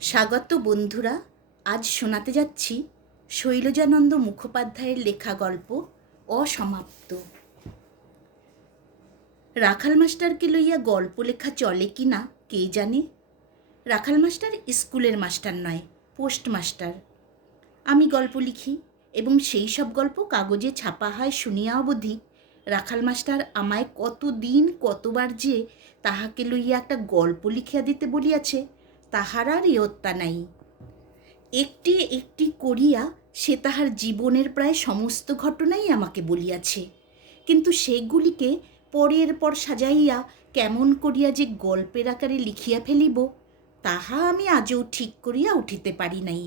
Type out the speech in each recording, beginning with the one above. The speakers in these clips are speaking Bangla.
স্বাগত বন্ধুরা। আজ শোনাতে যাচ্ছি শৈলজানন্দ মুখোপাধ্যায়ের লেখা গল্প অসমাপ্ত। রাখাল মাস্টারকে লইয়া গল্প লেখা চলে কি না কে জানে। রাখাল মাস্টার স্কুলের মাস্টার নয়, পোস্টমাস্টার। আমি গল্প লিখি এবং সেই সব গল্প কাগজে ছাপা হয় শুনিয়া অবধি রাখাল মাস্টার আমায় কতদিন কতবার যে তাহাকে লইয়া একটা গল্প লিখিয়া দিতে বলিয়াছে তাহার আর ইয়ত্তা নাই। একটি একটি করিয়া সে তাহার জীবনের প্রায় সমস্ত ঘটনাই আমাকে বলিয়াছে, কিন্তু সেগুলিকে পরের পর সাজাইয়া কেমন করিয়া যে গল্পের আকারে লিখিয়া ফেলিব তাহা আমি আজও ঠিক করিয়া উঠিতে পারি নাই।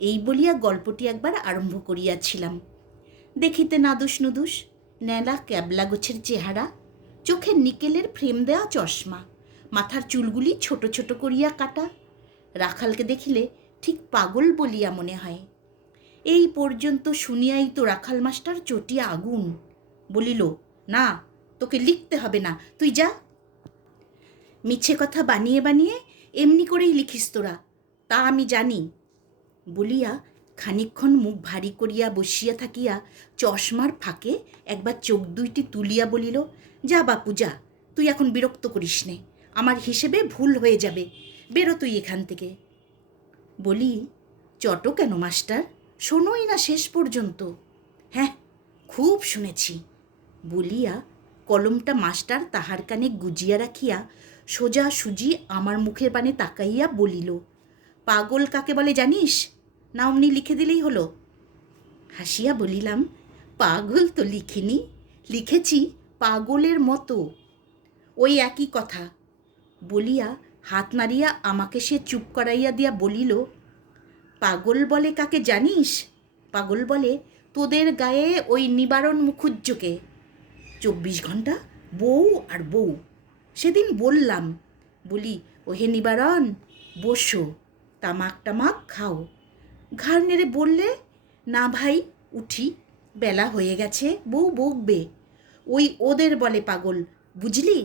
এই বলিয়া গল্পটি একবার আরম্ভ করিয়াছিলাম। দেখিতে নাদুস নুদুস, ন্যালা ক্যাবলা গোছের চেহারা, চোখে নিকেলের ফ্রেম দেওয়া চশমা, মাথার চুলগুলি ছোট ছোট করিয়া কাটা। রাখালকে দেখিলে ঠিক পাগল বলিয়া মনে হয়। এই পর্যন্ত শুনিয়াই তো রাখাল মাস্টার চটিয়া আগুন। বলিল, না, তোকে লিখতে হবে না, তুই যা। মিছে কথা বানিয়ে বানিয়ে এমনি করেই লিখিস তোরা, তা আমি জানি বলিয়া খানিকক্ষণ মুখ ভারী করিয়া বসিয়া থাকিয়া চশমার ফাঁকে একবার চোখ দুইটি তুলিয়া বলিল, যা বাপু যা, তুই এখন বিরক্ত করিস নে, আমার হিসেবে ভুল হয়ে যাবে, বেরো তুই এখান থেকে। বলি, চটো কেন মাস্টার, শোনোই না শেষ পর্যন্ত। হ্যাঁ, খুব শুনেছি বলিয়া কলমটা মাস্টার তাহার কানে গুজিয়া রাখিয়া সোজা সুজি আমার মুখের পানে তাকাইয়া বলিল, পাগল কাকে বলে জানিস? না অমনি লিখে দিলেই হলো? হাসিয়া বলিলাম, পাগল তো লিখিনি, লিখেছি পাগলের মতো। ওই একই কথা বলিয়া হাত নাড়িয়া আমাকে সে চুপ করাইয়া দিয়া বলিল, পাগল বলে কাকে জানিস? পাগল বলে তোদের গায়ে ওই নিবারণ মুখুজ্জকে। 24 ঘন্টা বউ আর বউ। সেদিন বললাম, বলি, ওহে নিবারণ, বসো, তামাক টামাক খাও। ঘাড় নেড়ে বললে, না ভাই, উঠি, বেলা হয়ে গেছে, বউ বকবে। ওই ওদের বলে পাগল, বুঝলি?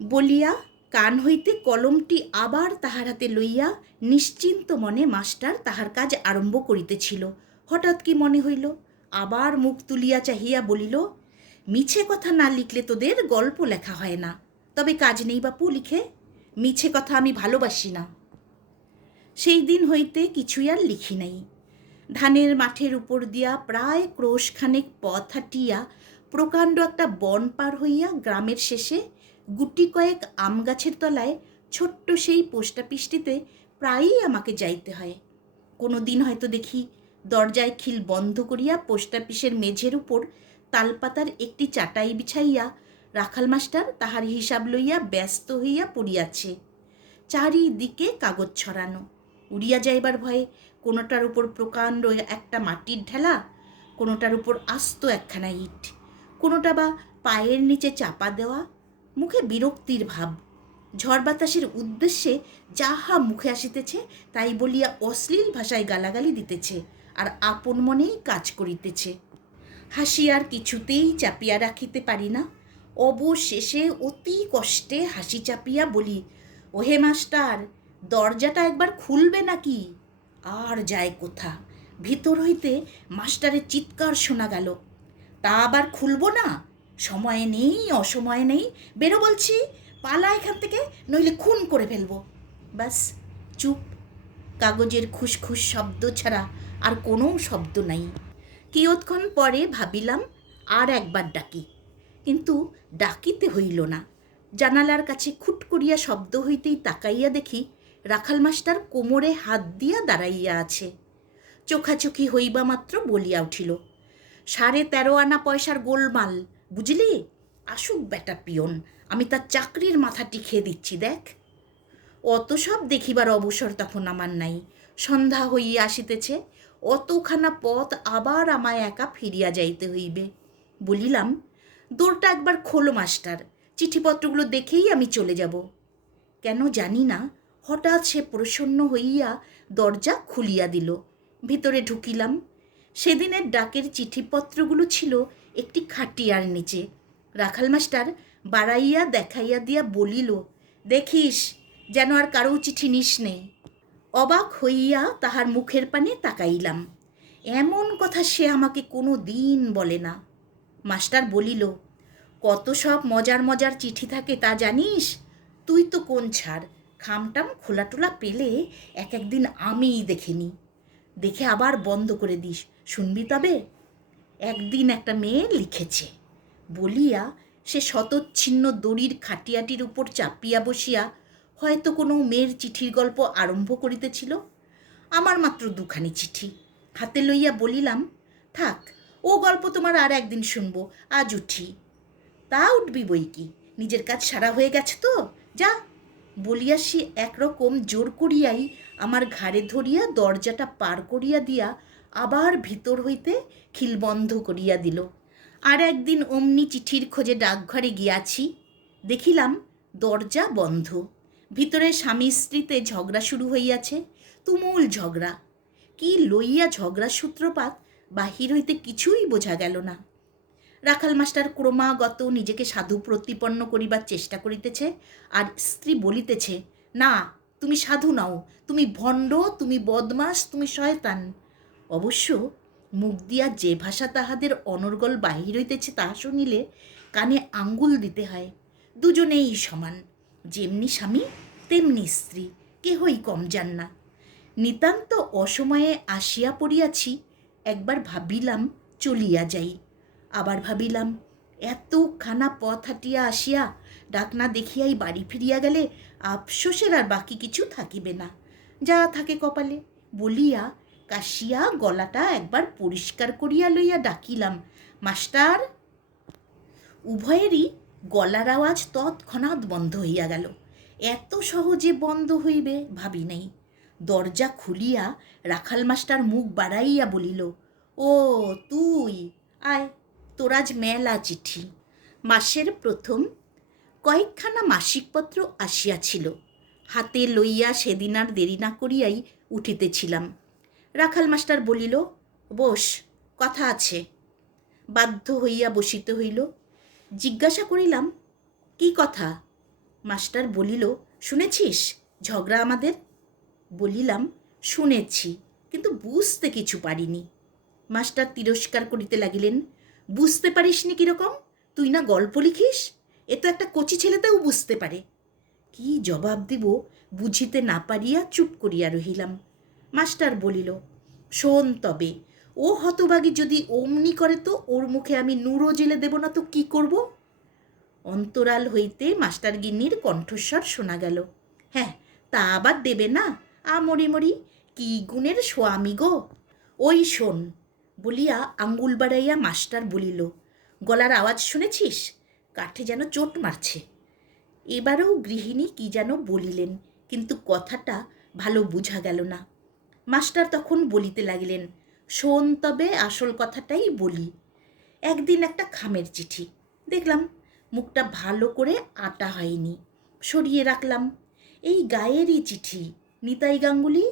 বলিয়া কান হইতে কলমটি আবার তাহার হাতে লইয়া নিশ্চিন্ত মনে মাস্টার তাহার কাজ আরম্ভ করিতেছিল। হঠাৎ কি মনে হইল, আবার মুখ তুলিয়া চাহিয়া বলিল, মিছে কথা না লিখলে তোদের গল্প লেখা হয় না। তবে কাজ নেই বাপু, লিখে। মিছে কথা আমি ভালোবাসি না। সেই দিন হইতে কিছুই আর লিখি নাই। ধানের মাঠের উপর দিয়া প্রায় ক্রোশখানেক পথ হাঁটিয়া প্রকাণ্ড একটা বন পার হইয়া গ্রামের শেষে গুটি কয়েক আম গাছের তলায় ছোট্ট সেই পোস্ট অফিসটিতে প্রায়ই আমাকে যাইতে হয়। কোনো দিন হয়তো দেখি দরজায় খিল বন্ধ করিয়া পোস্ট অফিসের মেঝের উপর তালপাতার একটি চাটাই বিছাইয়া রাখাল মাস্টার তাহার হিসাব লইয়া ব্যস্ত হইয়া পড়িয়াছে। চারিদিকে কাগজ ছড়ানো, উড়িয়া যাইবার ভয়ে কোনোটার উপর প্রকাণ্ড একটা মাটির ঢেলা, কোনোটার উপর আস্ত একখানা ইট, কোনোটা বা পায়ের নিচে চাপা দেওয়া। মুখে বিরক্তির ভাব, ঝড় বাতাসের উদ্দেশ্যে যাহা মুখে আসিতেছে তাই বলিয়া অশ্লীল ভাষায় গালাগালি দিতেছে আর আপন মনেই কাজ করিতেছে। হাসি আর কিছুতেই চাপিয়া রাখিতে পারি না। অবশেষে অতি কষ্টে হাসি চাপিয়া বলি, ওহে মাস্টার, দরজাটা একবার খুলবে নাকি? আর যায় কোথা, ভিতর হইতে মাস্টারের চিৎকার শোনা গেল, তা আবার খুলব না? সময় নেই, অসময় নেই, বেরো বলছি, পালা এখান থেকে, নইলে খুন করে ফেলবো। ব্যাস, চুপ। কাগজের খুসখুস শব্দ ছাড়া আর কোনো শব্দ নাই। কিয়ৎক্ষণ পরে ভাবিলাম আর একবার ডাকি, কিন্তু ডাকিতে হইল না। জানালার কাছে খুট করিয়া শব্দ হইতেই তাকাইয়া দেখি রাখাল মাস্টার কোমরে হাত দিয়া দাঁড়াইয়া আছে। চোখাচোখি হইবা মাত্র বলিয়া উঠিল, 13.5 আনা পয়সার গোলমাল, বুঝলি? আসুক বেটা পিয়ন, আমি তার চাকরির মাথাটি খেয়ে দিচ্ছি, দেখ। অত সব দেখিবার অবসর তখন আমার নাই। সন্ধ্যা হইয়া আসিতেছে, অতখানা পথ আবার আমায় একা ফিরিয়া যাইতে হইবে। বলিলাম, দোরটা একবার খোলো মাস্টার, চিঠিপত্রগুলো দেখেই আমি চলে যাব। কেন জানি না হঠাৎ সে প্রসন্ন হইয়া দরজা খুলিয়া দিল। ভিতরে ঢুকিলাম। সেদিনের ডাকের চিঠিপত্রগুলো ছিল একটি খাটিয়ার নিচে। রাখাল মাস্টার বাড়াইয়া দেখাইয়া দিয়া বলিল, দেখিস যেন আর কারো চিঠি নিস নে। অবাক হইয়া তাহার মুখের পানে তাকাইলাম। এমন কথা সে আমাকে কোনো দিন বলে না। মাস্টার বলিল, কত সব মজার মজার চিঠি থাকে তা জানিস? তুই তো কোন ছাড়, খামটাম খোলা টোলা পেলে এক একদিন আমিই দেখিনি, দেখে আবার বন্ধ করে দিস, শুনবি তবে? একদিন একটা মেয়ে লিখেছে বলিয়া সে শতচ্ছিন্ন দড়ির খাটিয়াটির উপর চাপিয়া বসিয়া হয়তো কোনো মেয়ের চিঠির গল্প আরম্ভ করিতেছিল। আমার মাত্র দুখানি চিঠি হাতে লইয়া বলিলাম, থাক, ও গল্প তোমার আর একদিন শুনবো, আজ উঠি। তা উঠবি বই কি, নিজের কাজ সারা হয়ে গেছে তো, যা বলিয়া সে একরকম জোর করিয়াই আমার ঘাড়ে ধরিয়া দরজাটা পার করিয়া দিয়া আবার ভিতর হইতে খিল বন্ধ করিয়া দিল। আর একদিন অমনি চিঠির খোঁজে ডাকঘরে গিয়াছি, দেখিলাম দরজা বন্ধ। ভিতরে স্বামী স্ত্রীতে ঝগড়া শুরু হইয়াছে, তুমুল ঝগড়া। কি লইয়া ঝগড়ার সূত্রপাত বাহির হইতে কিছুই বোঝা গেল না। রাখাল মাস্টার ক্রমাগত নিজেকে সাধু প্রতিপন্ন করিবার চেষ্টা করিতেছে, আর স্ত্রী বলিতেছে, না, তুমি সাধু নাও, তুমি ভণ্ড, তুমি বদমাস, তুমি শয়তান। অবশ্য মুখ দিয়া যে ভাষা তাহাদের অনর্গল বাহির হইতেছে তাহা শুনিলে কানে আঙ্গুল দিতে হয়। দুজনেই সমান, যেমনি স্বামী তেমনি স্ত্রী, কেহই কম যান না। নিতান্ত অসময়ে আসিয়া পড়িয়াছি, একবার ভাবিলাম চলিয়া যাই, আবার ভাবিলাম এতখানা পথ হাঁটিয়া আসিয়া ডাক না দেখিয়াই বাড়ি ফিরিয়া গেলে আফসোসের আর বাকি কিছু থাকিবে না, যা থাকে কপালে বলিয়া কাশিয়া গলাটা একবার পরিষ্কার করিয়া লইয়া ডাকিলাম, মাস্টার। উভয়েরই গলার আওয়াজ তৎক্ষণাৎ বন্ধ হইয়া গেল। এত সহজে বন্ধ হইবে ভাবি নাই। দরজা খুলিয়া রাখাল মাস্টার মুখ বাড়াইয়া বলিল, ও তুই আয়, তোর আজ মেলা চিঠি। মাসের প্রথম কয়েকখানা মাসিকপত্র আসিয়াছিল, হাতে লইয়া সেদিন আর দেরি না করিয়াই উঠিতেছিলাম। রাখাল মাস্টার বলিল, বস, কথা আছে। বাধ্য হইয়া বসিতে হইল। জিজ্ঞাসা করিলাম, কি কথা? মাস্টার বলিল, শুনেছিস ঝগড়া আমাদের? বলিলাম, শুনেছি, কিন্তু বুঝতে কিছু পারিনি। মাস্টার তিরস্কার করিতে লাগিলেন, বুঝতে পারিসনি কীরকম? তুই না গল্প লিখিস, এ তো একটা কচি ছেলেতেও বুঝতে পারে। কি জবাব দিব বুঝিতে না পারিয়া চুপ করিয়া রহিলাম। মাস্টার বলিল, শোন তবে, ও হতভাগী যদি অমনি করে তো ওর মুখে আমি নুরো জেলে দেব না তো কি করব? অন্তরাল হইতে মাস্টার গিন্নির কণ্ঠস্বর শোনা গেল, হ্যাঁ, তা আবার দেবে না, মরি মরি, কি গুণের স্বামী গো। ওই শোন বলিয়া আঙ্গুল বাড়াইয়া মাস্টার বলিল, গলার আওয়াজ শুনেছিস? কাঠে যেন চোট মারছে। এবারেও গৃহিণী কি যেন বলিলেন, কিন্তু কথাটা ভালো বুঝা গেল না। মাস্টার তখন বলিতে লাগিলেন, শোন তবে, আসল কথাটাই বলি। একদিন একটা খামের চিঠি দেখলাম, মুখটা ভালো করে আটা হয়নি, সরিয়ে রাখলাম। এই গায়েরই চিঠি, নিতাই গাঙ্গুলি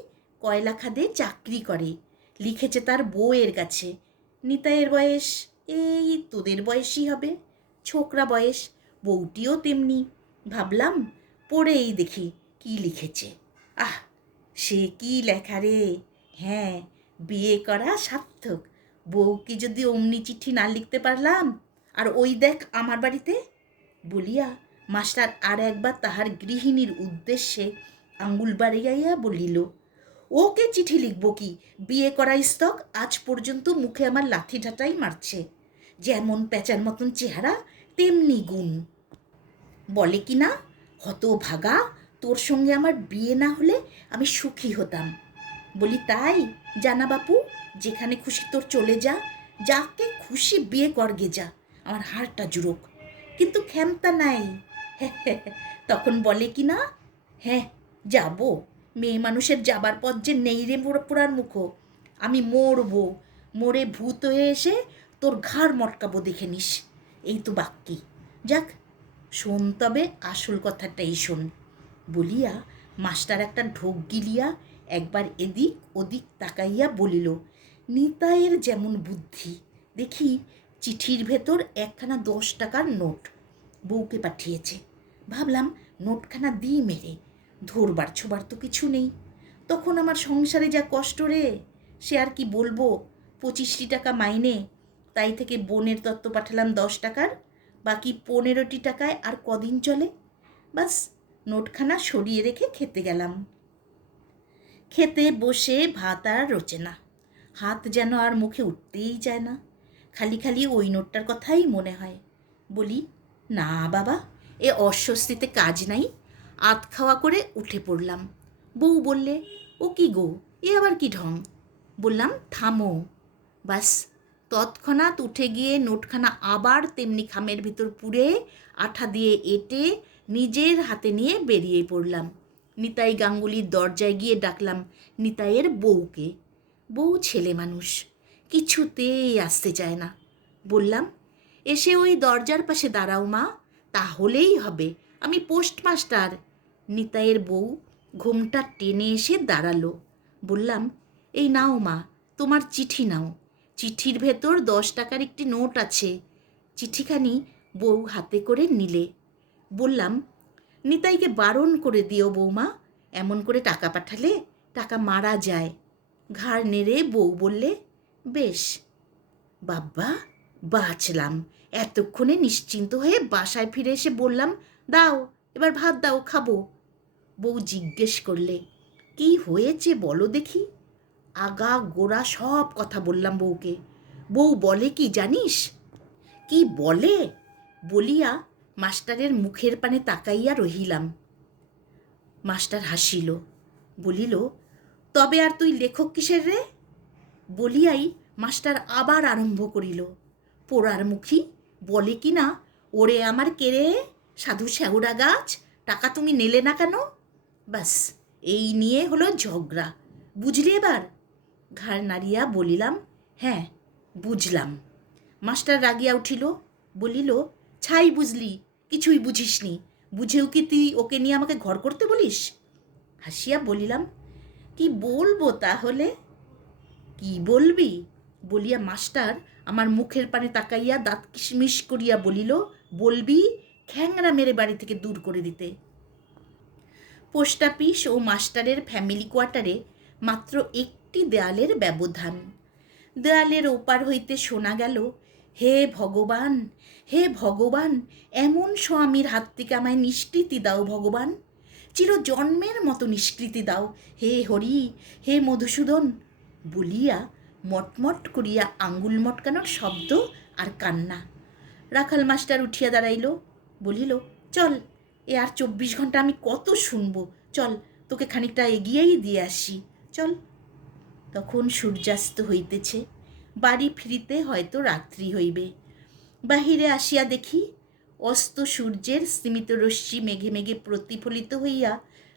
কয়লা খাদে চাকরি করে, লিখেছে তার বউয়ের কাছে। নিতাইয়ের বয়স এই তোদের বয়সই হবে, ছোকরা বয়স, বউটিও তেমনি। ভাবলাম পড়েই দেখি কি লিখেছে। আহ, সে কি লেখা রে! হ্যাঁ, বিয়ে করা সার্থক, বউকে যদি অমনি চিঠি না লিখতে পারলাম, আর ওই দেখ আমার বাড়িতে, বলিয়া মাস্টার আর একবার তাহার গৃহিণীর উদ্দেশ্যে আঙ্গুল বাড়াইয়া বলিল, ওকে চিঠি লিখব কি, বিয়ে করা স্তক, আজ পর্যন্ত মুখে আমার লাথি ঢাটাই মারছে, যেমন প্যাঁচার মতন চেহারা তেমনি গুণ। বলে কি না, হতভাগা, তোর সঙ্গে আমার বিয়ে না হলে আমি সুখী হতাম। বলি, তাই জানা বাপু, যেখানে খুশি তোর চলে যা, যাকে খুশি বিয়ে করগে যা, আমার হাড়টা জুড়োক, কিন্তু ক্ষমতা নাই। তখন বলে কি না, হ্যাঁ যাব, মেয়ে মানুষের যাবার পথ যে নেই রে পোড়ার মুখো, আমি মরবো, মরে ভূত হয়ে এসে তোর ঘাড় মটকাবো, দেখে নিস। এই তো বাক্যি। যাক, শোন তবে, আসল কথাটাই শোন। বলিয়া মাস্টার একটা ঢোক গিলিয়া একবার এদিক ওদিক তাকাইয়া বলিল, নিতাইয়ের যেমন বুদ্ধি দেখি, চিঠির ভেতর একখানা 10 টাকার নোট বউকে পাঠিয়েছে। ভাবলাম নোটখানা দিই মেরে, ধরবার ছোবার তো কিছু নেই। তখন আমার সংসারে যা কষ্ট রে, সে আর কি বলবো। 25টি টাকা মাইনে, তাই থেকে বোনের দত্ত পাঠালাম 10 টাকার, বাকি 15টি টাকায় আর কদিন চলে। বাস নোটখানা সরিয়ে রেখে খেতে গেলাম। খেতে বসে ভাত আর রোচে না, হাত যেন আর মুখে উঠতেই চায় না, খালি খালি ওই নোটটার কথাই মনে হয়। বলি, না বাবা, এ অস্বস্তিতে কাজ নাই। আধ খাওয়া করে উঠে পড়লাম। বউ বললে, ও কি গো, এ আবার কি ঢং? বললাম, থামো। বাস তৎক্ষণাৎ উঠে গিয়ে নোটখানা আবার তেমনি খামের ভিতর পুরে আঠা দিয়ে এঁটে নিজের হাতে নিয়ে বেরিয়ে পড়লাম। নিতাই গাঙ্গুলির দরজায় গিয়ে ডাকলাম নিতাইয়ের বউকে। বউ ছেলে মানুষ, কিছুতেই আসতে চায় না। বললাম, এসে ওই দরজার পাশে দাঁড়াও মা, তাহলেই হবে, আমি পোস্টমাস্টার। নিতাইয়ের বউ ঘোমটা টেনে এসে দাঁড়ালো। বললাম, এই নাও মা, তোমার চিঠি নাও, চিঠির ভেতর 10 টাকার একটি নোট আছে। চিঠিখানি বউ হাতে করে নিলে। বললাম, নিতাইকে বারণ করে দিও বৌমা, এমন করে টাকা পাঠালে টাকা মারা যায়। ঘাড় নেড়ে বউ বললে, বেশ। বাব্বা, বাঁচলাম। এতক্ষণে নিশ্চিন্ত হয়ে বাসায় ফিরে এসে বললাম, দাও এবার ভাত দাও, খাবো। বউ জিজ্ঞেস করলে, কি হয়েছে বলো দেখি। আগা গোড়া সব কথা বললাম বউকে। বউ বলে কি জানিস? কি বলে বলিয়া মাস্টারের মুখের পানে তাকাইয়া রহিলাম। মাস্টার হাসিল, বলিল, তবে আর তুই লেখক কিসের রে? বলিয়াই মাস্টার আবার আরম্ভ করিল, পোড়ার মুখী, বলে কি না, ওরে আমার কেড়ে সাধু শ্যাওড়া গাছ, টাকা তুমি নেলে না কেন? ব্যাস এই নিয়ে হলো ঝগড়া, বুঝলি এবার? ঘাড় নাড়িয়া বলিলাম, হ্যাঁ বুঝলাম। মাস্টার রাগিয়া উঠিল, বলিল, ছাই বুঝলি, কিছুই বুঝিসনি, বুঝেও কি তুই ওকে নিয়ে আমাকে ঘর করতে বলিস? হাসিয়া বলিলাম, কি বলবো তাহলে? কি বলবি বলিয়া মাস্টার আমার মুখের পানে তাকাইয়া দাঁত কিশমিশ করিয়া বলিল, বলবি খ্যাংরা মেরে বাড়ি থেকে দূর করে দিতে। পোস্ট অফিস ও মাস্টারের ফ্যামিলি কোয়ার্টারে মাত্র একটি দেয়ালের ব্যবধান। দেয়ালের ওপার হইতে শোনা গেল, হে ভগবান, হে ভগবান, এমন স্বামীর হাত থেকে আমায় নিষ্কৃতি দাও ভগবান, চিরজন্মের মতো নিষ্কৃতি দাও, হে হরি, হে মধুসূদন, বলিয়া মটমট করিয়া আঙ্গুল মটকানোর শব্দ আর কান্না। রাখাল মাস্টার উঠিয়া দাঁড়াইল, বলিল, চল, এ আর 24 ঘণ্টা আমি কত শুনবো, চল তোকে খানিকটা এগিয়েই দিয়ে আসি, চল। তখন সূর্যাস্ত হইতেছে, বাড়ি ফিরিতে হয়তো রাত্রি হইবে। বাহিরে আসিয়া দেখি অস্ত সূর্যের স্তিমিত রশ্মি মেঘে মেঘে প্রতিফলিত হইয়া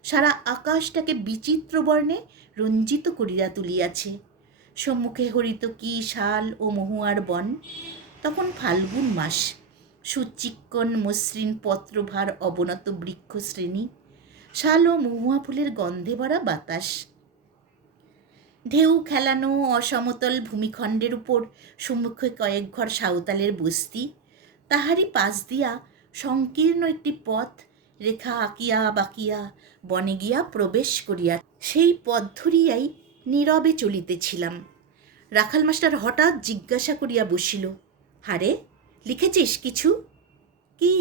সারা আকাশটাকে বিচিত্র বর্ণে রঞ্জিত করিয়া তুলিয়াছে। সম্মুখে হরিত কি শাল ও মহুয়ার বন। তখন ফাল্গুন মাস, সুচিক্কণ মসৃণ পত্রভার অবনত বৃক্ষশ্রেণী, শাল ও মহুয়া ফুলের গন্ধে ভরা বাতাস। ঢেউ খেলানো অসমতল ভূমিখণ্ডের উপর সম্মুখে কয়েক ঘর সাঁওতালের বস্তি, তাহারই পাশ দিয়া সংকীর্ণ একটি পথ রেখা আঁকিয়া বাঁকিয়া বনে গিয়া প্রবেশ করিয়া সেই পথ ধরিয়াই নীরবে চলিতেছিলাম। রাখাল মাস্টার হঠাৎ জিজ্ঞাসা করিয়া বসিল, হারে, লিখেছিস কিছু? কি?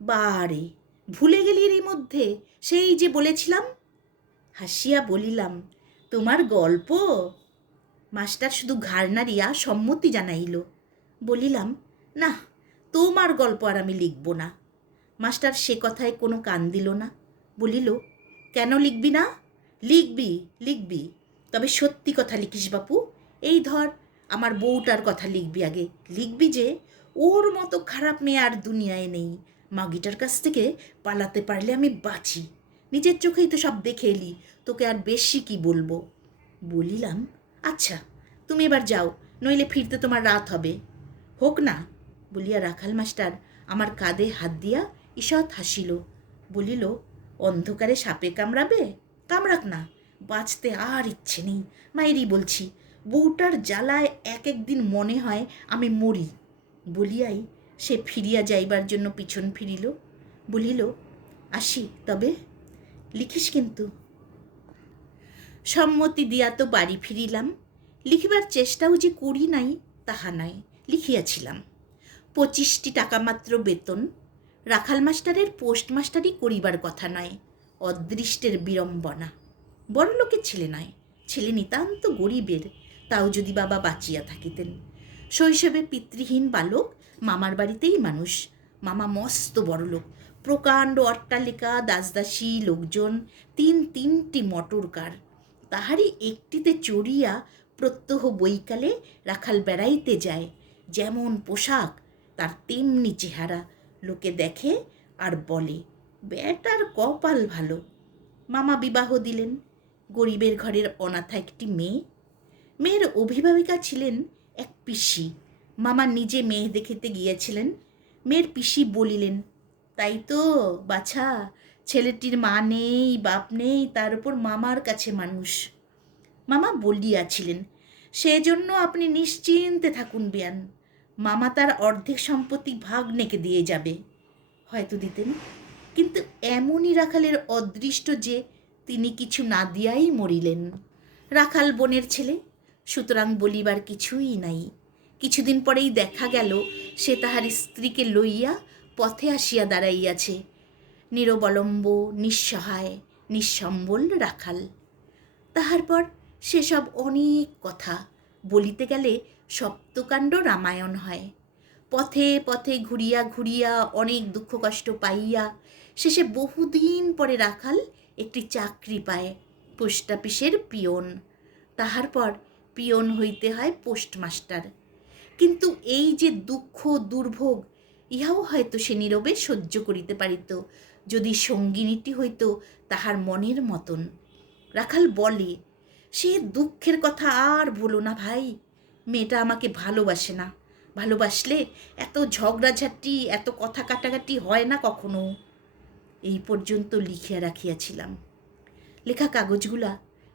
বারে, ভুলে গেলি এরই মধ্যে, সেই যে বলেছিলাম। হাসিয়া বলিলাম, তোমার গল্প। মাস্টার শুধু ঘাড় নাড়িয়া সম্মতি জানাইল। বলিলাম, না, তোমার গল্প আর আমি লিখব না। মাস্টার সে কথায় কোনো কান দিল না। বলিল, কেন লিখবি না? লিখবি, লিখবি, তবে সত্যি কথা লিখিস বাপু। এই ধর, আমার বউটার কথা লিখবি আগে, লিখবি যে ওর মতো খারাপ মেয়ে আর দুনিয়ায় নেই, মাগিটার কাছ থেকে পালাতে পারলে আমি বাঁচি। নিজের চোখেই তো সব দেখে এলি, তোকে আর বেশি কি বলবো। বলিলাম, আচ্ছা তুমি এবার যাও, নইলে ফিরতে তোমার রাত হবে। হোক না, বলিয়া রাখাল মাস্টার আমার কাঁধে হাত দিয়া ঈষৎ হাসিল। বলিল, অন্ধকারে সাপে কামড়াবে? কামড়াক না, বাঁচতে আর ইচ্ছে নেই, মায়েরই বলছি। বউটার জ্বালায় এক একদিন মনে হয় আমি মরি। বলিয়াই সে ফিরিয়া যাইবার জন্য পিছন ফিরিল। বলিল, আসি তবে, লিখিস কিন্তু। সম্মতি দিয়া তো বাড়ি ফিরিলাম। লিখিবার চেষ্টাও যে করি নাই তাহা নয়, লিখিয়াছিলাম। 25টি টাকা মাত্র বেতন। রাখাল মাস্টারের পোস্টমাস্টারই করিবার কথা নয়, অদৃষ্টের বিড়ম্বনা। বড়লোকের ছেলে নয়, ছেলে নিতান্ত গরিবের, তাও যদি বাবা বাঁচিয়া থাকিতেন। শৈশবে পিতৃহীন বালক, মামার বাড়িতেই মানুষ। মামা মস্ত বড়লোক, প্রকাণ্ড অট্টালিকা, দাসদাসী লোকজন, তিনটি মোটর কার। তাহারই একটিতে চড়িয়া প্রত্যহ বৈকালে রাখাল বেড়াইতে যায়। যেমন পোশাক তার তেমনি চেহারা। লোকে দেখে আর বলে, বেটার কপাল ভালো। মামা বিবাহ দিলেন। গরিবের ঘরের অনাথা একটি মেয়ে। মেয়ের অভিভাবিকা ছিলেন এক পিসি। মামা নিজে মেয়ে দেখিতে গিয়েছিলেন। মেয়ের পিসি বলিলেন, তাই তো বাছা, ছেলেটির মা নেই, বাপ নেই, তার উপর মামার কাছে মানুষ। মামা বলিয়াছিলেন, সেজন্য আপনি নিশ্চিন্তে থাকুন বেয়ান, মামা তার অর্ধেক সম্পত্তি ভাগ্নেকে দিয়ে যাবে। হয়তো দিতেন, কিন্তু এমনই রাখালের অদৃষ্ট যে তিনি কিছু না দিয়াই মরিলেন। রাখাল বোনের ছেলে, সুতরাং বলিবার কিছুই নাই। কিছুদিন পরেই দেখা গেল সে তাহার স্ত্রীকে লইয়া পথে আসিয়া দাঁড়াইয়াছে। নিরবলম্ব, নিঃসহায়, নিঃসম্বল রাখাল। তাহার পর সেসব অনেক কথা বলিতে গেলে সপ্তকাণ্ড রামায়ণ হয়। পথে পথে ঘুরিয়া ঘুরিয়া অনেক দুঃখ কষ্ট পাইয়া শেষে বহুদিন পরে রাখাল একটি চাকরি পায়, পোস্ট অফিসের পিয়ন। তাহার পর পিয়ন হইতে হয় পোস্টমাস্টার। কিন্তু এই যে দুঃখ দুর্ভোগ, ইহাও হয়তো সে নীরবে সহ্য করিতে পারিত, যদি সঙ্গিনীটি হইত তাহার মনের মতন। রাখাল বলে, সে দুঃখের কথা আর বলো না ভাই, মেয়েটা আমাকে ভালোবাসে না। ভালোবাসলে এত ঝগড়াঝাটি, এত কথা কাটাকাটি হয় না কখনো। এই পর্যন্ত লিখিয়া রাখিয়াছিলাম। লেখা কাগজগুলা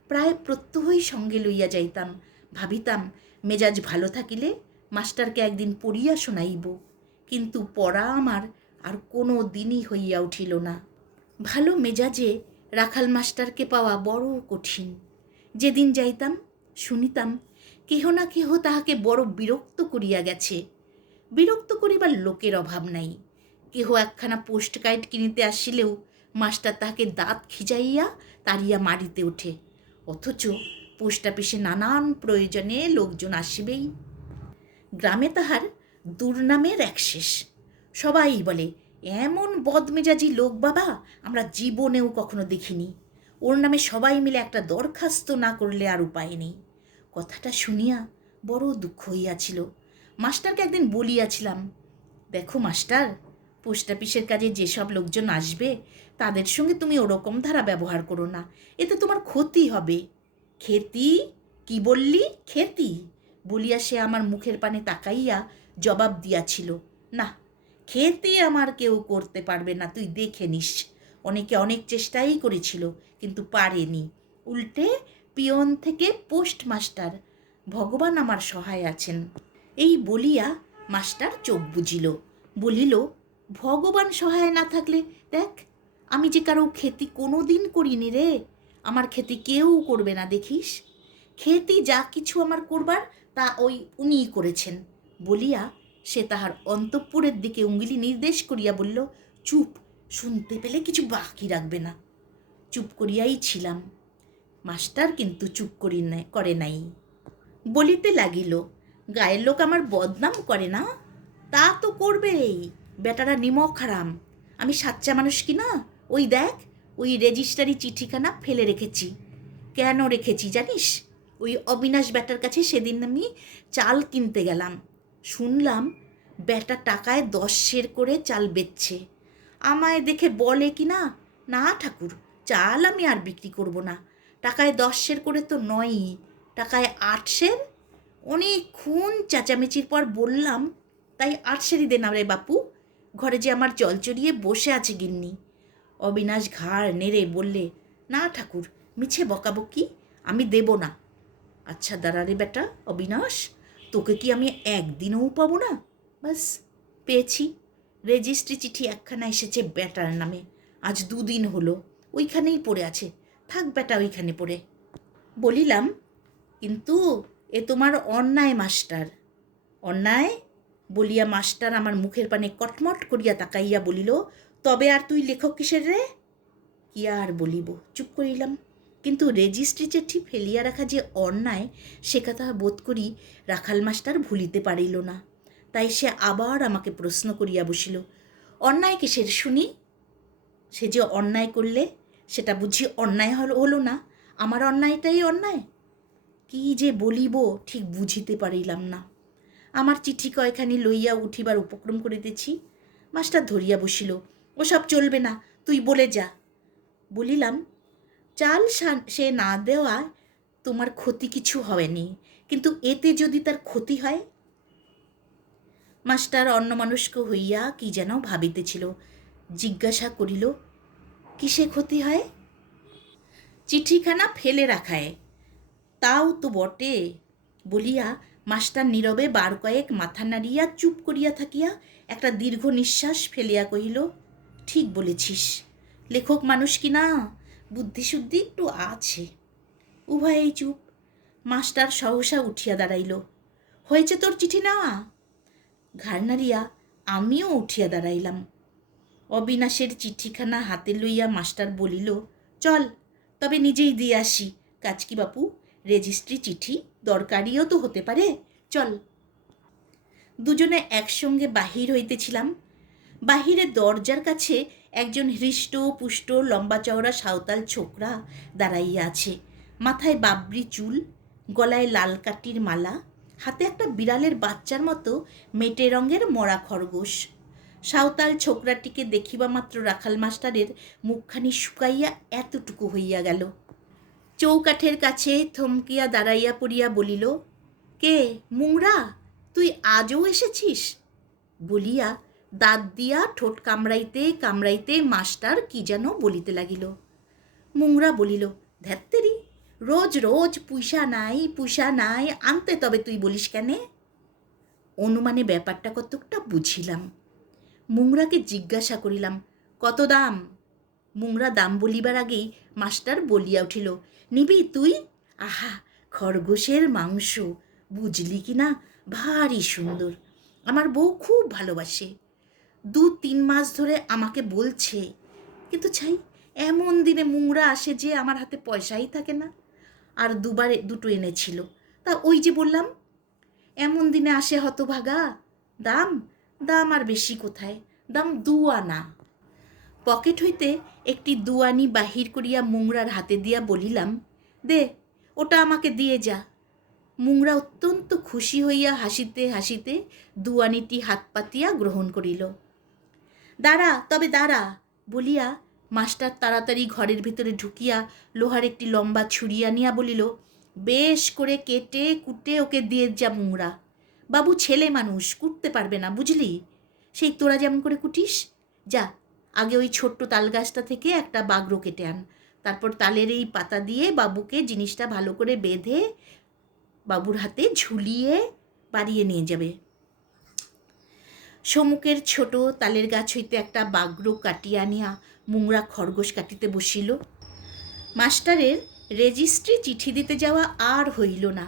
প্রায় প্রত্যহই সঙ্গে লইয়া যাইতাম। ভাবিতাম, মেজাজ ভালো থাকিলে মাস্টারকে একদিন পড়িয়া শোনাইব। কিন্তু পড়া আমার আর কোনো দিনই হইয়া উঠিল না। ভালো মেজাজে রাখাল মাস্টারকে পাওয়া বড় কঠিন। যেদিন যাইতাম শুনিতাম কেহ না কেহ তাহাকে বড় বিরক্ত করিয়া গেছে। বিরক্ত করিবার লোকের অভাব নাই। কেহ একখানা পোস্ট কার্ড কিনিতে আসিলেও মাস্টার তাহাকে দাঁত খিজাইয়া তাড়িয়া মারিতে ওঠে। অথচ পোস্ট অফিসে নানান প্রয়োজনে লোকজন আসিবেই। গ্রামে তাহার দুর্নামের এক শেষ। সবাই বলে, এমন বদমেজাজি লোক বাবা আমরা জীবনেও কখনো দেখিনি। ওর নামে সবাই মিলে একটা দরখাস্ত না করলে আর উপায় নেই। কথাটা শুনিয়া বড় দুঃখ হইয়াছিল। মাস্টারকে একদিন বলিয়াছিলাম, দেখো মাস্টার, পোস্ট অফিসের কাজে যেসব লোকজন আসবে তাদের সঙ্গে তুমি ওরকম ধারা ব্যবহার করো না, এতে তোমার ক্ষতি হবে। ক্ষতি? কি বললি? ক্ষতি বলিয়া সে আমার মুখের পানে তাকাইয়া জবাব দিয়াছিল, না, ক্ষতি আমার কেউ করতে পারবে না, তুই দেখে নিস। অনেকে অনেক চেষ্টাই করেছিল কিন্তু পারেনি। উল্টে পিয়ন থেকে পোস্টমাস্টার, ভগবান আমার সহায় আছেন। এই বলিয়া মাস্টার চোখ বুজিল, বলিল, ভগবান সহায় না থাকলে দেখ, আমি যে কারো ক্ষতি কোনো দিন করিনি রে। আমার ক্ষতি কেউ করবে না দেখিস। ক্ষতি যা কিছু আমার করবার তা ওই উনিই করেছেন। বলিয়া সে তাহার অন্তঃপুরের দিকে উঙ্গলি নির্দেশ করিয়া বলল, চুপ, শুনতে পেলে কিছু বাকি রাখবে না। চুপ করিয়াই ছিলাম। মাস্টার কিন্তু চুপ করে নাই। বলিতে লাগিল, গায়ের লোক আমার বদনাম করে না? তা তো করবেই, বেটারা নিমক হারাম। আমি সাচ্চা মানুষ কি না? ওই দেখ, ওই রেজিস্ট্রারি চিঠিখানা ফেলে রেখেছি। কেন রেখেছি জানিস? ওই অবিনাশ বেটার কাছে সেদিন আমি চাল কিনতে গেলাম। শুনলাম বেটা টাকায় 10 সের করে চাল বেচছে। আমায় দেখে বলে কি না, না ঠাকুর, চাল আমি আর বিক্রি করব না। টাকায় 10 সের করে তো নয়ই, টাকায় 8 সের। অনেকক্ষণ চেঁচামেচির পর বললাম, তাই 8 সেরই দে না রে বাপু, ঘরে যে আমার চলচড়িয়ে বসে আছে গিন্নি। অবিনাশ ঘাড় নেড়ে বললে, না ঠাকুর, মিছে বকাবকি, আমি দেব না। আচ্ছা দাঁড়া রে বেটা অবিনাশ, তোকে কি আমি একদিনও পাবো না? বাস, পেয়েছি। রেজিস্ট্রি চিঠি একখানা এসেছে বেটার নামে, আজ 2 দিন হলো, ওইখানেই পড়ে আছে। থাক বেটা ওইখানে পড়ে। বলিলাম, কিন্তু এ তোমার অন্যায় মাস্টার। অন্যায় বলিয়া মাস্টার আমার মুখের পানে কটমট করিয়া তাকাইয়া বলিল, তবে আর তুই লেখক কিসের রে? কি আর বলিব, চুপ করিলাম। কিন্তু রেজিস্ট্রি চিঠি ফেলিয়া রাখা যে অন্যায় সে কথা বোধ করি রাখাল মাস্টার ভুলিতে পারিল না। তাই সে আবার আমাকে প্রশ্ন করিয়া বসিল, অন্যায় কিসের শুনি? সে যে অন্যায় করলে সেটা বুঝি অন্যায় হলো না? আমার অন্যায়টাই অন্যায়? কি যে বলিব ঠিক বুঝিতে পারিলাম না। আমার চিঠি কয়খানি লইয়া উঠিবার উপক্রম করিতেছি, মাস্টার ধরিয়া বসিল, ওসব চলবে না, তুই বলে যা। বলিলাম, চাল সে না দেওয়ায় তোমার ক্ষতি কিছু হয়নি, কিন্তু এতে যদি তার ক্ষতি হয়? মাস্টার অন্যমনস্ক হইয়া কি যেন ভাবিতেছিল, জিজ্ঞাসা করিল, কিসে ক্ষতি হয়? চিঠিখানা ফেলে রাখায়। তাও তো বটে বলিয়া মাস্টার নীরবে বার কয়েক মাথা নাড়িয়া চুপ করিয়া থাকিয়া একটা দীর্ঘ নিঃশ্বাস ফেলিয়া কহিল, ঠিক বলেছিস, লেখক মানুষ কি না, বুদ্ধিশুদ্ধি একটু আছে। উভয়েই চুপ। মাস্টার সহসা উঠিয়া দাঁড়াইল, হয়েছে তোর চিঠি নেওয়া? ঘাড় নাড়িয়া আমিও উঠিয়া দাঁড়াইলাম। অবিনাশের চিঠিখানা হাতে লইয়া মাস্টার বলিল, চল তবে নিজেই দিয়ে আসি। কাজ কি বাপু, রেজিস্ট্রি চিঠি, দরকারিও তো হতে পারে, চল। দুজনে একসঙ্গে বাহির হইতেছিলাম। বাহিরে দরজার কাছে একজন হৃষ্ট পুষ্ট লম্বা চওড়া সাঁওতাল ছোকরা দাঁড়াইয়া আছে। মাথায় বাবরি চুল, গলায় লাল কাটির মালা, হাতে একটা বিড়ালের বাচ্চার মতো মেটে রঙের মরা খরগোশ। সাঁওতাল ছোকরাটিকে দেখিবা মাত্র রাখাল মাস্টারের মুখখানি শুকাইয়া এতটুকু হইয়া গেল। চৌকাঠের কাছে থমকিয়া দাঁড়াইয়া পড়িয়া বলিল, কে মুংরা, তুই আজও এসেছিস? বলিয়া দাঁত দিয়া ঠোঁট কামড়াইতে কামড়াইতে মাস্টার কি যেন বলিতে লাগিল। মুংরা বলিল, ধ্যাত্তেরি, রোজ রোজ পুষা নাই আনতে তবে তুই বলিস কেনে? অনুমানে ব্যাপারটা কতকটা বুঝিলাম। মুংরাকে জিজ্ঞাসা করিলাম, কত দাম? মুংরা দাম বলিবার আগেই মাস্টার বলিয়া উঠিল, নিবি তুই? আহা, খরগোশের মাংস, বুঝলি কি না, ভারী সুন্দর, আমার বউ খুব ভালোবাসে। 2-3 মাস ধরে আমাকে বলছে, কিন্তু ছাই, এমন দিনে মুংরা আসে যে আমার হাতে পয়সাই থাকে না। আর দুটো এনেছিল, তা ওই যে বললাম, এমন দিনে আসে হতভাগা। দাম দাম আর বেশি কোথায়, দাম 2 আনা। পকেট হইতে একটি 2 আনি বাহির করিয়া মুংরার হাতে দিয়া বলিলাম, দে, ওটা আমাকে দিয়ে যা। মুংরা অত্যন্ত খুশি হইয়া হাসিতে হাসিতে 2 আনিটি হাত পাতিয়া গ্রহণ করিল। দাঁড়া তবে দাঁড়া বলিয়া মাস্টার তাড়াতাড়ি ঘরের ভিতরে ঢুকিয়া লোহার একটি লম্বা ছুরি আনিয়া বলিল, বেশ করে কেটে কুটে ওকে দিয়ে যা মুংরা। বাবু ছেলে মানুষ, কুটতে পারবে না, বুঝলি? সেই তোরা যেমন করে কুটিস। যা, আগে ওই ছোট্ট তাল গাছটা থেকে একটা বাগড়ো কেটে আন, তারপর তালের এই পাতা দিয়ে বাবুকে জিনিসটা ভালো করে বেঁধে বাবুর হাতে ঝুলিয়ে বাড়িয়ে নিয়ে যাবে। সমুখের ছোট তালের গাছ হইতে একটা বাগড়ো কাটিয়া আনিয়া মুংরা খরগোশ কাটিতে বসিল। মাস্টারের রেজিস্ট্রি চিঠি দিতে যাওয়া আর হইল না।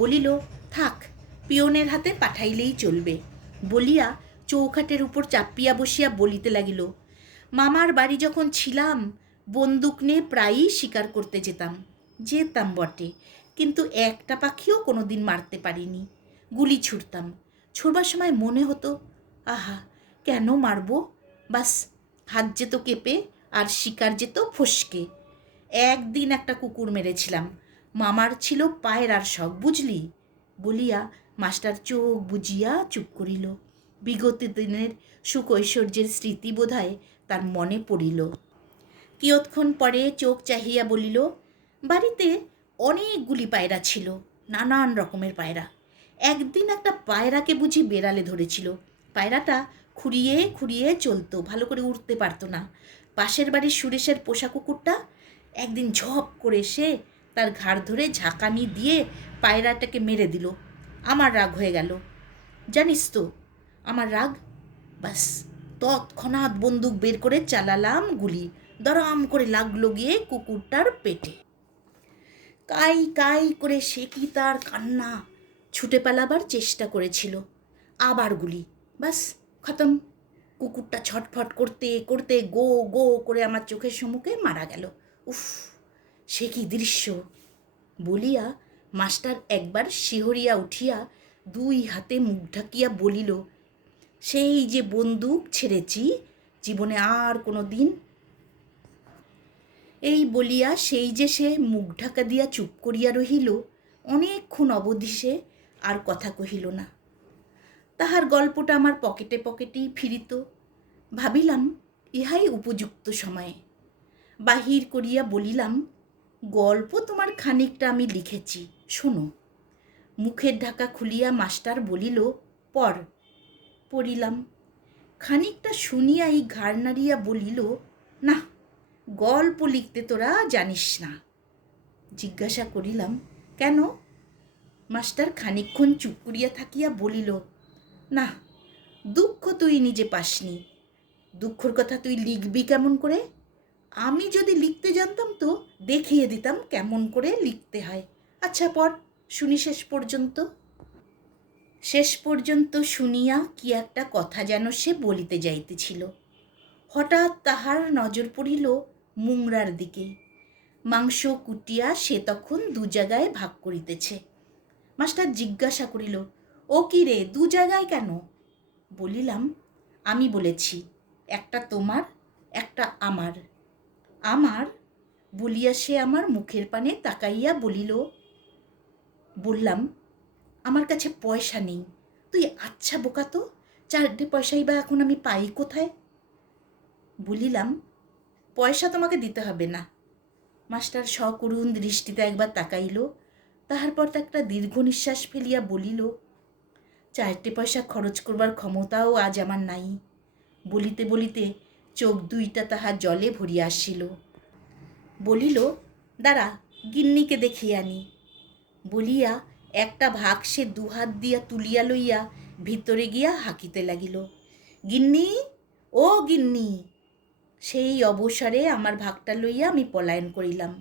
বলিল, থাক, পিয়নের হাতে পাঠাইলেই চলবে বলিয়া চৌখাটের উপর চাপিয়া বসিয়া বলিতে লাগিল, মামার বাড়ি যখন ছিলাম বন্দুক নিয়ে প্রায়ই শিকার করতে যেতাম বটে, কিন্তু একটা পাখিও কোনো দিন মারতে পারিনি। গুলি ছুড়তাম, ছোড়বার সময় মনে হতো, আহা, কেন মারব, বাস হাত যেত কেঁপে আর শিকার যেত ফসকে। একদিন একটা কুকুর মেরেছিলাম, মামার ছিল পায়রার শখ, বুঝলি? বলিয়া মাস্টার চোখ বুজিয়া চুপ করিল। বিগত দিনের সুকৈশোর্যের স্মৃতি বোধহয় তার মনে পড়িল। কিয়ৎক্ষণ পরে চোখ চাহিয়া বলিল, বাড়িতে অনেকগুলি পায়রা ছিল, নানান রকমের পায়রা। একদিন একটা পায়রাকে বুঝি বেড়ালে ধরেছিল। পায়রাটা খুঁড়িয়ে খুঁড়িয়ে চলতো, ভালো করে উঠতে পারতো না। পাশের বাড়ির সুরেশের পোষা কুকুরটা একদিন ঝপ করে এসে তার ঘাড় ধরে ঝাঁকানি দিয়ে পায়রাটাকে মেরে দিল। আমার রাগ হয়ে গেল, জানিস তো আমার রাগ। বাস তৎক্ষণাৎ বন্দুক বের করে চালালাম গুলি, দরাম করে লাগলো গিয়ে কুকুরটার পেটে। কাই কাই করে সে কি তার কান্না। ছুটে পালাবার চেষ্টা করেছিল, আবার গুলি, বাস খতম। কুকুরটা ছটফট করতে করতে গো গো করে আমার চোখের সম্মুখে মারা গেল। উফ, সে কি দৃশ্য বলিয়া মাস্টার একবার শিহরিয়া উঠিয়া দুই হাতে মুখ ঢাকিয়া বলিল, সেই যে বন্দুক ছেড়েছি, জীবনে আর কোনো দিন। এই বলিয়া সেই যে সে মুখ ঢাকা দিয়া চুপ করিয়া রহিল, অনেকক্ষণ অবধি সে আর কথা কহিল না। তাহার গল্পটা আমার পকেটে পকেটেই ফিরিত। ভাবিলাম ইহাই উপযুক্ত সময়ে। বাহির করিয়া বলিলাম, গল্প তোমার খানিকটা আমি লিখেছি, শোনো। মুখের ঢাকা খুলিয়া মাস্টার বলিল, পড়। পড়িলাম। খানিকটা শুনিয়াই ঘাড় নাড়িয়া বলিল, না, গল্প লিখতে তোরা জানিস না। জিজ্ঞাসা করিলাম, কেন? মাস্টার খানিকক্ষণ চুপ করিয়া থাকিয়া বলিল, না, দুঃখ তুই নিজে পাসনি, দুঃখর কথা তুই লিখবি কেমন করে? আমি যদি লিখতে জানতাম তো দেখিয়ে দিতাম কেমন করে লিখতে হয়। আচ্ছা পড়, শুনি শেষ পর্যন্ত। শেষ পর্যন্ত শুনিয়া কি একটা কথা যেন সে বলিতে যাইতেছিল। হঠাৎ তাহার নজর পড়িল মুংরার দিকে। মাংস কুটিয়া সে তখন দু জায়গায় ভাগ করিতেছে। মাস্টার জিজ্ঞাসা করিল, ও কি রে, দু জায়গায় কেন? বলিলাম, আমি বলেছি, একটা তোমার, একটা আমার। আমার বলিয়া সে আমার মুখের পানে তাকাইয়া বললাম, আমার কাছে পয়সা নেই। তুই আচ্ছা বোকা তো, 4 পয়সাই বা এখন আমি পাই কোথায়? বলিলাম, পয়সা তোমাকে দিতে হবে না। মাস্টার সকরুণ দৃষ্টিতে একবার তাকাইল, তাহার পর একটা দীর্ঘ নিঃশ্বাস ফেলিয়া বলিল, 4 পয়সা খরচ করবার ক্ষমতাও আজ আমার নাই। বলিতে বলিতে চোখ দুইটা তাহার জলে ভরিয়া আসিল। বলিল, দাঁড়া, গিন্নিকে দেখিয়ে আনি। বলিয়া একটা ভাগ সে দুহাত দিয়া তুলিয়া লইয়া ভিতরে গিয়া হাঁকিতে লাগিল, গিন্নি, ও গিন্নি। সেই অবসরে আমার ভাগটা লইয়া আমি পলায়ন করিলাম।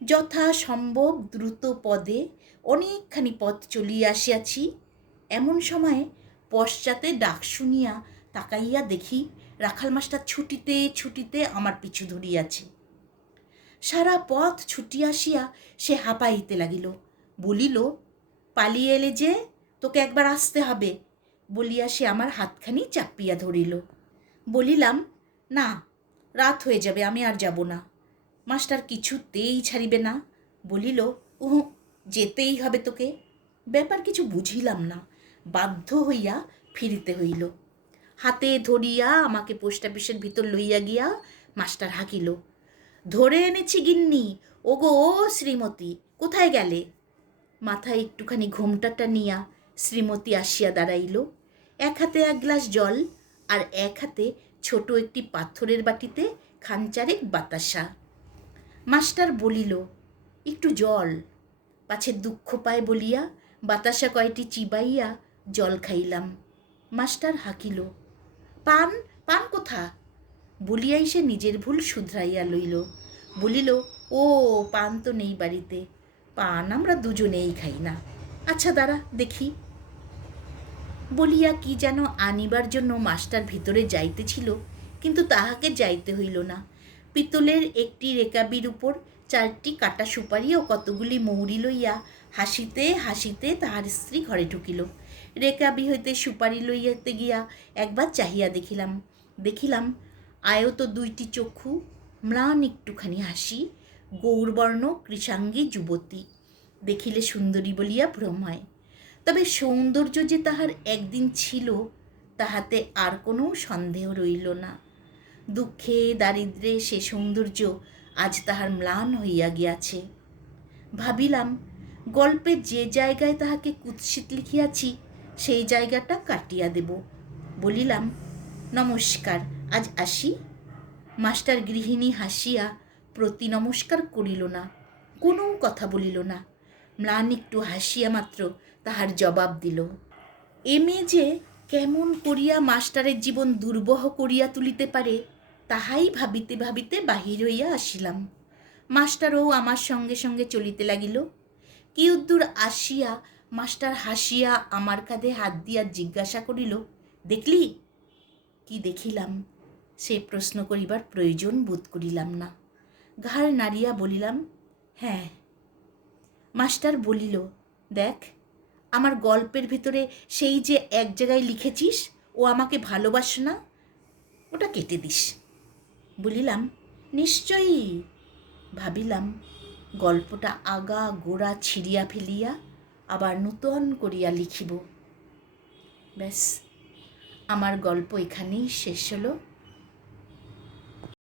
যথাসম্ভব দ্রুত পদে অনেকখানি পথ চলিয়া আসিয়াছি। এমন সময়ে পশ্চাতে ডাক শুনিয়া তাকাইয়া দেখি রাখাল মাস্টার ছুটিতে ছুটিতে আমার পিছু ধরিয়াছে। সারা পথ ছুটিয়া আসিয়া সে হাঁপাইতে লাগিল। বলিল, পালিয়ে এলে যে, তোকে একবার আসতে হবে। বলিয়া সে আমার হাতখানি চাপিয়া ধরিল। বলিলাম, না, রাত হয়ে যাবে, আমি আর যাব না। মাস্টার কিছুতেই ছাড়িবে না। বলিল, উহু, যেতেই হবে তোকে। ব্যাপার কিছু বুঝিলাম না, বাধ্য হইয়া ফিরিতে হইল। হাতে ধরিয়া আমাকে পোস্ট অফিসের ভিতর লইয়া গিয়া মাস্টার হাঁকিল, ধরে এনেছি গিন্নি, ওগো ও শ্রীমতী, কোথায় গেলে? মাথায় একটুখানি ঘোমটাটা নিয়া শ্রীমতী আসিয়া দাঁড়াইল। এক হাতে 1 গ্লাস জল, আর এক হাতে ছোট একটি পাথরের বাটিতে খানচারেক বাতাসা। মাস্টার বলিল, একটু জল। পাছে দুঃখ পায় বলিয়া বাতাসা কয়টি চিবাইয়া জল খাইলাম। মাস্টার হাঁকিল, পান, পান কোথা? বলিয়াই সে নিজের ভুল শুধরাইয়া লইল। বলিল, ও, পান তো নেই বাড়িতে, পান আমরা দুজনেই খাই না। আচ্ছা দাঁড়া দেখি। বলিয়া কি যেন আনিবার জন্য মাস্টার ভিতরে যাইতেছিল, কিন্তু তাহাকে যাইতে হইল না। পিতলের একটি রেকাবির উপর 4টি কাটা সুপারি ও কতগুলি মৌরি লইয়া হাসিতে হাসিতে তাহার স্ত্রী ঘরে ঢুকিল। রেকাবি হইতে সুপারি লইয়াতে গিয়া একবার চাহিয়া দেখিলাম আয়ত 2টি চক্ষু, ম্লান একটুখানি হাসি, গৌরবর্ণ কৃষাঙ্গী যুবতী। দেখিলে সুন্দরী বলিয়া ভ্রম হয়। তবে সৌন্দর্য যে তাহার একদিন ছিল, তাহাতে আর কোনো সন্দেহ রইল না। দুঃখে দারিদ্র্যে সে সৌন্দর্য আজ তাহার ম্লান হইয়া গিয়াছে। ভাবিলাম, গল্পে যে জায়গায় তাহাকে কুৎসিত লিখিয়াছি, সেই জায়গাটা কাটিয়া দেব। বলিলাম, নমস্কার, আজ আসি। মাস্টার গৃহিণী হাসিয়া প্রতি নমস্কার করিল না, কোনো কথা বলিল না। ম্লান একটু হাসিয়া মাত্র তাহার জবাব দিল। এ মেয়ে যে কেমন করিয়া মাস্টারের জীবন দুর্বহ করিয়া তুলিতে পারে, তাহাই ভাবিতে ভাবিতে বাহির হইয়া আসিলাম। মাস্টারও আমার সঙ্গে সঙ্গে চলিতে লাগিল। কিয়দ্দূর আসিয়া মাস্টার হাসিয়া আমার কাঁধে হাত দিয়া জিজ্ঞাসা করিল, দেখলি? কি দেখিলাম সে প্রশ্ন করিবার প্রয়োজন বোধ করিলাম না। ঘাড় নাড়িয়া বলিলাম, হ্যাঁ। মাস্টার বলিল, দেখ, আমার গল্পের ভেতরে সেই যে এক জায়গায় লিখেছিস ও আমাকে ভালোবাসে না, ওটা কেটে দিস। বলিলাম, নিশ্চয়ই। ভাবিলাম গল্পটা আগা গোড়া ছিঁড়িয়া ফেলিয়া আবার নূতন করিয়া লিখিব। ব্যাস, আমার গল্প এখানেই শেষ হলো।